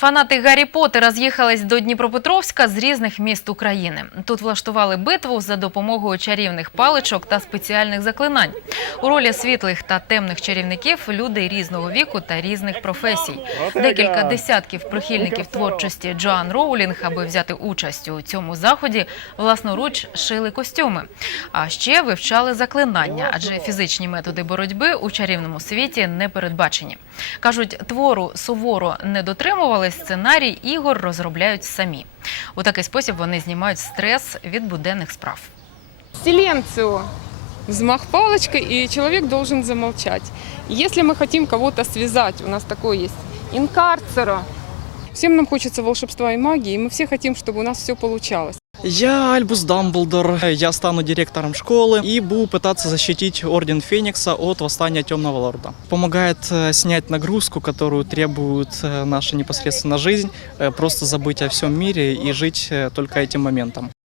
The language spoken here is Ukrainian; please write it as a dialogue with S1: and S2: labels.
S1: Фанати Гаррі Поттера з'їхались до Дніпропетровська з різних міст України. Тут влаштували битву за допомогою чарівних паличок та спеціальних заклинань. У ролі світлих та темних чарівників люди різного віку та різних професій. Декілька десятків прихильників творчості Джоан Роулінг, аби взяти участь у цьому заході, власноруч шили костюми. А ще вивчали заклинання, адже фізичні методи боротьби у чарівному світі не передбачені. Кажуть, твору суворо не дотримувались, сценарій ігор розробляють самі. У такий спосіб вони знімають стрес від буденних справ.
S2: Силенцию. Взмах палочкой, и человек должен замолчать. Если мы хотим кого-то связать, у нас такое есть, инкарцера. Всем нам хочется волшебства и магии, и мы все хотим, чтобы у нас все получалось.
S3: Я Альбус Дамблдор, я стану директором школы и буду пытаться защитить Орден Феникса от восстания Темного Лорда. Помогает э, снять нагрузку, которую требует э, наша непосредственно жизнь, э, просто забыть о всем мире и жить э, только этим моментом.